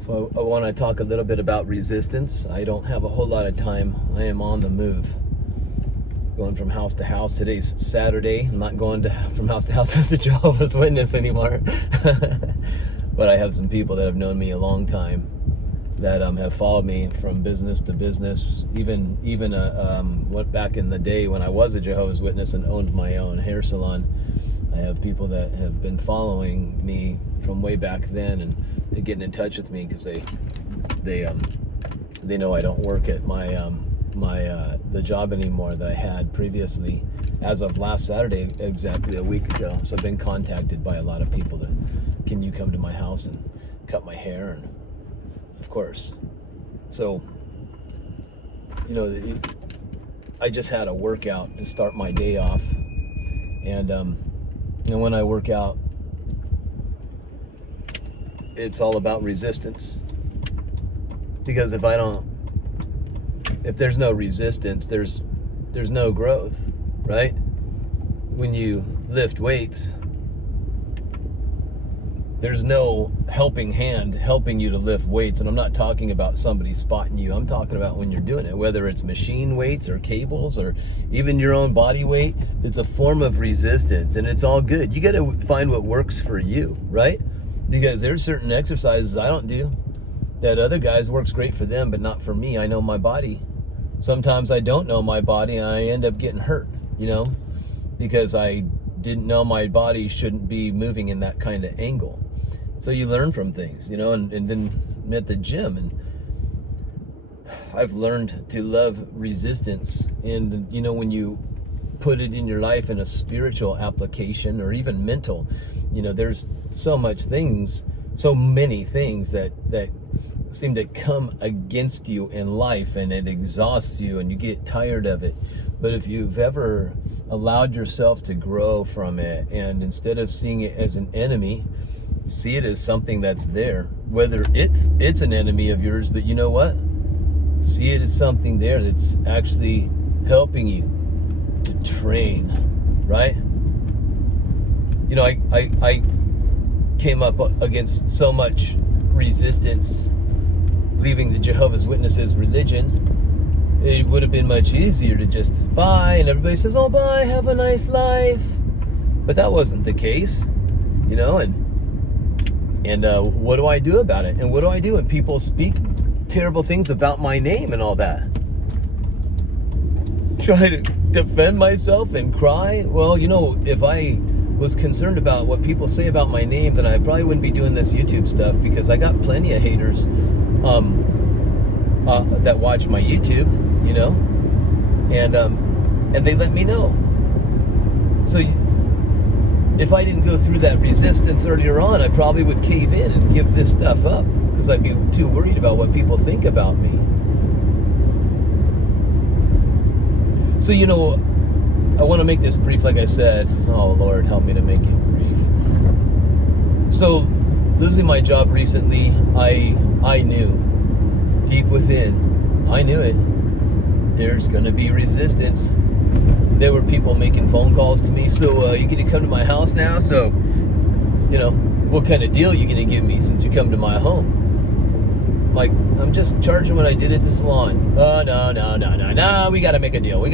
So I want to talk a little bit about resistance. I don't have a whole lot of time. I am on the move, going from house to house. Today's Saturday. I'm not going from house to house as a Jehovah's Witness anymore. But I have some people that have known me a long time that have followed me from business to business. Even what back in the day when I was a Jehovah's Witness and owned my own hair salon. I have people that have been following me from way back then, and they're getting in touch with me because they know I don't work at my the job anymore that I had previously, as of last Saturday, exactly a week ago. So I've been contacted by a lot of people that, can you come to my house and cut my hair? And of course. So, I just had a workout to start my day off, and when I work out, it's all about resistance. Because if there's no resistance, there's no growth, right? When you lift weights, there's no helping hand helping you to lift weights. And I'm not talking about somebody spotting you. I'm talking about when you're doing it, whether it's machine weights or cables or even your own body weight. It's a form of resistance, and it's all good. You got to find what works for you, right? Because there's certain exercises I don't do that other guys works great for them, but not for me. I know my body. Sometimes I don't know my body, and I end up getting hurt, because I didn't know my body shouldn't be moving in that kind of angle. So you learn from things, and then I'm at the gym, and I've learned to love resistance. And, when you put it in your life in a spiritual application or even mental, there's so many things that seem to come against you in life, and it exhausts you and you get tired of it. But if you've ever allowed yourself to grow from it, and instead of seeing it as an enemy, see it as something that's there, whether it's an enemy of yours, but you know what? See it as something there that's actually helping you to train, right? I came up against so much resistance leaving the Jehovah's Witnesses religion. It would have been much easier to just bye, and everybody says, oh, bye, have a nice life. But that wasn't the case, and what do I do about it? And what do I do when people speak terrible things about my name and all that? Try to defend myself and cry? Well, if I was concerned about what people say about my name, then I probably wouldn't be doing this YouTube stuff, because I got plenty of haters that watch my YouTube, and they let me know. So if I didn't go through that resistance earlier on, I probably would cave in and give this stuff up, because I'd be too worried about what people think about me. So, I want to make this brief, like I said. Oh, Lord, help me to make it brief. So, losing my job recently, I knew, deep within, I knew it. There's going to be resistance. There were people making phone calls to me. So, you get to come to my house now? So, what kind of deal you going to give me since you come to my home? Like, I'm just charging what I did at the salon. Oh, no, we got to make a deal.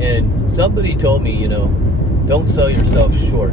And somebody told me, don't sell yourself short,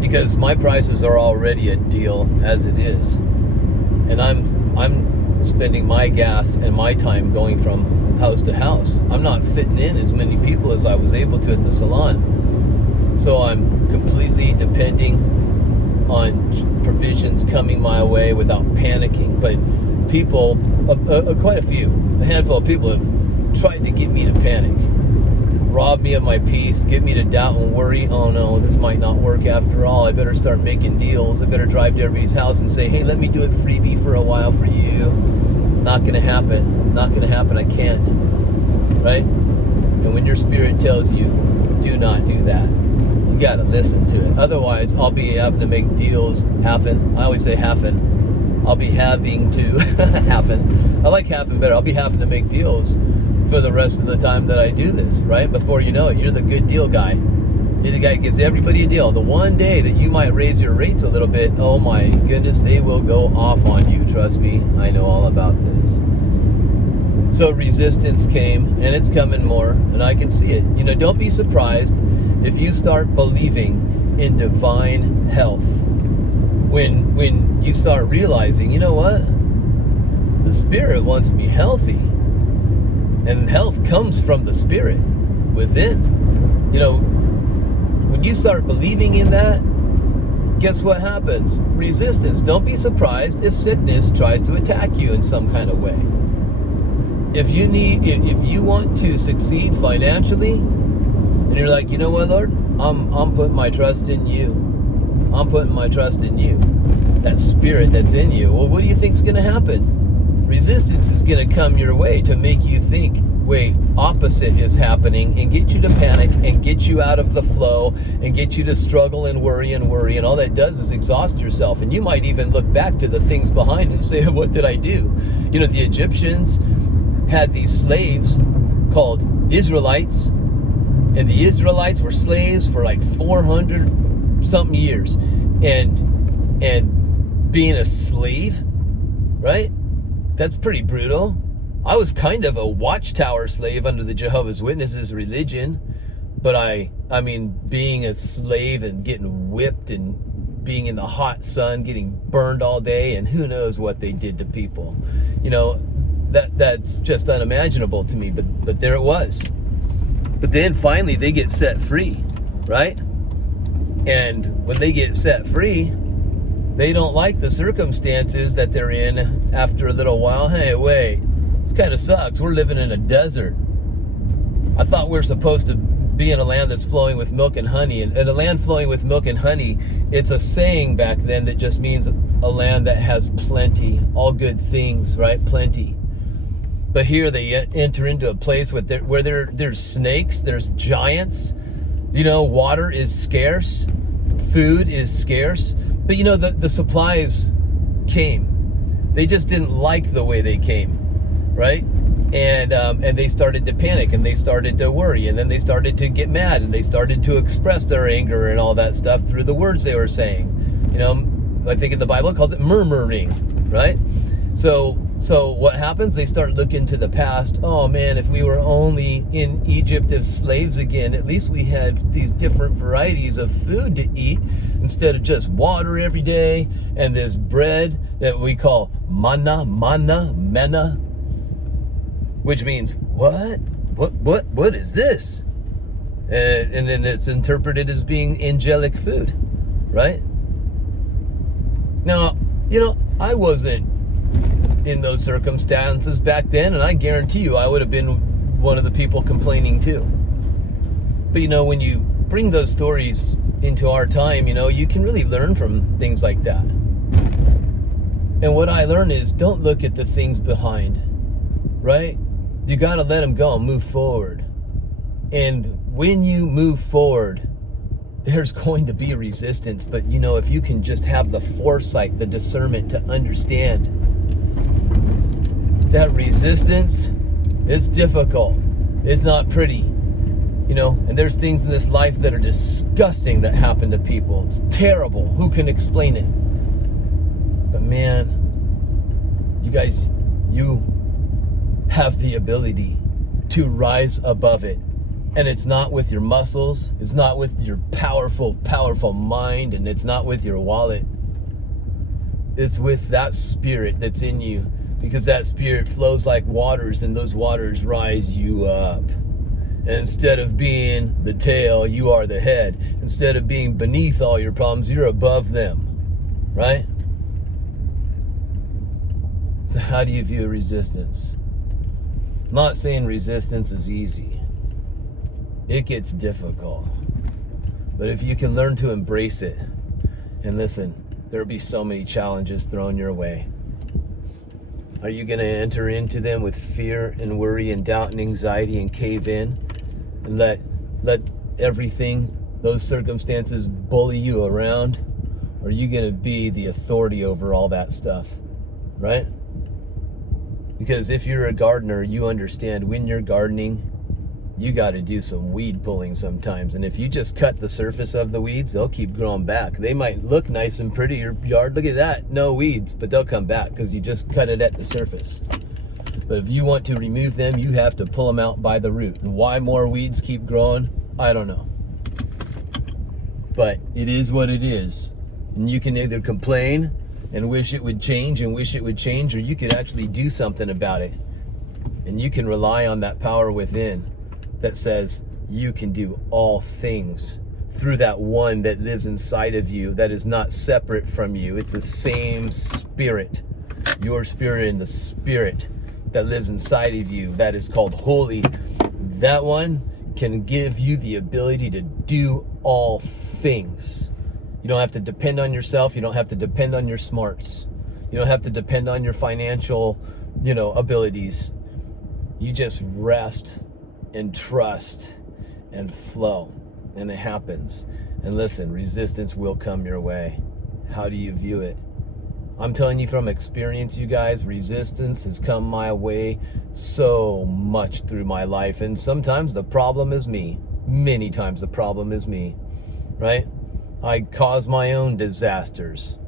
because my prices are already a deal as it is. And I'm spending my gas and my time going from house to house. I'm not fitting in as many people as I was able to at the salon. So I'm completely depending on provisions coming my way without panicking. But people, quite a handful of people have tried to get me to panic, rob me of my peace, get me to doubt and worry. Oh no, this might not work after all. I better start making deals. I better drive to everybody's house and say, hey, let me do it freebie for a while for you. Not gonna happen. I can't. Right? And when your spirit tells you, do not do that, you gotta listen to it. Otherwise, I'll be having to make deals. I always say halfing. I'll be having to halfing. I like halfing better. I'll be having to make deals for the rest of the time that I do this, right? Before you know it, you're the good deal guy. The guy gives everybody a deal. The one day that you might raise your rates a little bit, oh my goodness, they will go off on you. Trust me, I know all about this. So resistance came, and it's coming more, and I can see it. Don't be surprised if you start believing in divine health. When you start realizing, you know what? The Spirit wants me healthy. And health comes from the Spirit within. When you start believing in that, guess what happens? Resistance. Don't be surprised if sickness tries to attack you in some kind of way. If you want to succeed financially, and you're like, you know what, Lord? I'm putting my trust in you. I'm putting my trust in you. That Spirit that's in you. Well, what do you think's going to happen? Resistance is going to come your way to make you think, wait, opposite is happening, and get you to panic and get you out of the flow and get you to struggle and worry. And all that does is exhaust yourself. And you might even look back to the things behind and say, what did I do? The Egyptians had these slaves called Israelites, and the Israelites were slaves for like 400 something years. And being a slave, right? That's pretty brutal. I was kind of a watchtower slave under the Jehovah's Witnesses religion, but I mean, being a slave and getting whipped and being in the hot sun, getting burned all day, and who knows what they did to people. That's just unimaginable to me, but there it was. But then finally they get set free, right? And when they get set free, they don't like the circumstances that they're in after a little while. Hey, wait, this kind of sucks. We're living in a desert. I thought we were supposed to be in a land that's flowing with milk and honey. And a land flowing with milk and honey, it's a saying back then that just means a land that has plenty, all good things, right? Plenty. But here they enter into a place where there's snakes, there's giants, water is scarce, food is scarce. But the supplies came. They just didn't like the way they came, right? And they started to panic, and they started to worry, and then they started to get mad, and they started to express their anger and all that stuff through the words they were saying. I think in the Bible it calls it murmuring, right? So what happens? They start looking to the past. Oh man, if we were only in Egypt as slaves again, at least we had these different varieties of food to eat instead of just water every day and this bread that we call manna, which means what is this? And then it's interpreted as being angelic food, right? Now, I wasn't in those circumstances back then, and I guarantee you I would have been one of the people complaining too. But when you bring those stories into our time, you can really learn from things like that. And what I learned is, don't look at the things behind, right? You got to let them go and move forward. And when you move forward, there's going to be resistance. But if you can just have the foresight, the discernment to understand that resistance is difficult. It's not pretty, and there's things in this life that are disgusting that happen to people. It's terrible. Who can explain it? But man, you guys, you have the ability to rise above it. And it's not with your muscles. It's not with your powerful mind. And it's not with your wallet. It's with that Spirit that's in you. Because that Spirit flows like waters, and those waters rise you up. And instead of being the tail, you are the head. Instead of being beneath all your problems, you're above them. Right? So how do you view resistance? I'm not saying resistance is easy. It gets difficult. But if you can learn to embrace it, and listen, there'll be so many challenges thrown your way. Are you going to enter into them with fear and worry and doubt and anxiety and cave in and let everything, those circumstances, bully you around? Or are you going to be the authority over all that stuff, right? Because if you're a gardener, you understand when you're gardening, you got to do some weed pulling sometimes. And if you just cut the surface of the weeds, they'll keep growing back. They might look nice and pretty, your yard, look at that, no weeds, but they'll come back because you just cut it at the surface. But if you want to remove them, you have to pull them out by the root. And why more weeds keep growing, I don't know. But it is what it is. And you can either complain and wish it would change and wish it would change, or you could actually do something about it. And you can rely on that power within that says you can do all things through that one that lives inside of you, that is not separate from you. It's the same spirit, your spirit and the spirit that lives inside of you, that is called holy. That one can give you the ability to do all things. You don't have to depend on yourself. You don't have to depend on your smarts. You don't have to depend on your financial, abilities. You just rest and trust and flow, and it happens. And listen, resistance will come your way. How do you view it? I'm telling you from experience, you guys, resistance has come my way so much through my life. And sometimes the problem is me. Many times the problem is me, right? I cause my own disasters.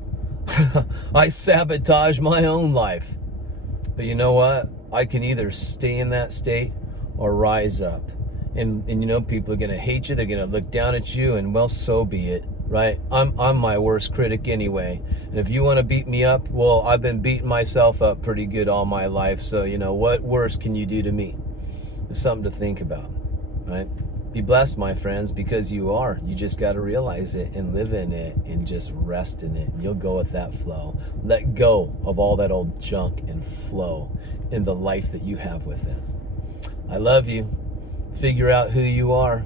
I sabotage my own life. But you know what? I can either stay in that state or rise up. And people are going to hate you. They're going to look down at you, and well, so be it. Right? I'm my worst critic anyway. And if you want to beat me up, well, I've been beating myself up pretty good all my life. So, what worse can you do to me? It's something to think about, right? Be blessed, my friends, because you are. You just got to realize it and live in it and just rest in it. And you'll go with that flow. Let go of all that old junk and flow in the life that you have within. I love you. Figure out who you are.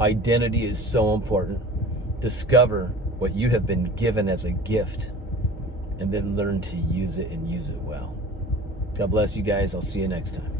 Identity is so important. Discover what you have been given as a gift, and then learn to use it and use it well. God bless you guys. I'll see you next time.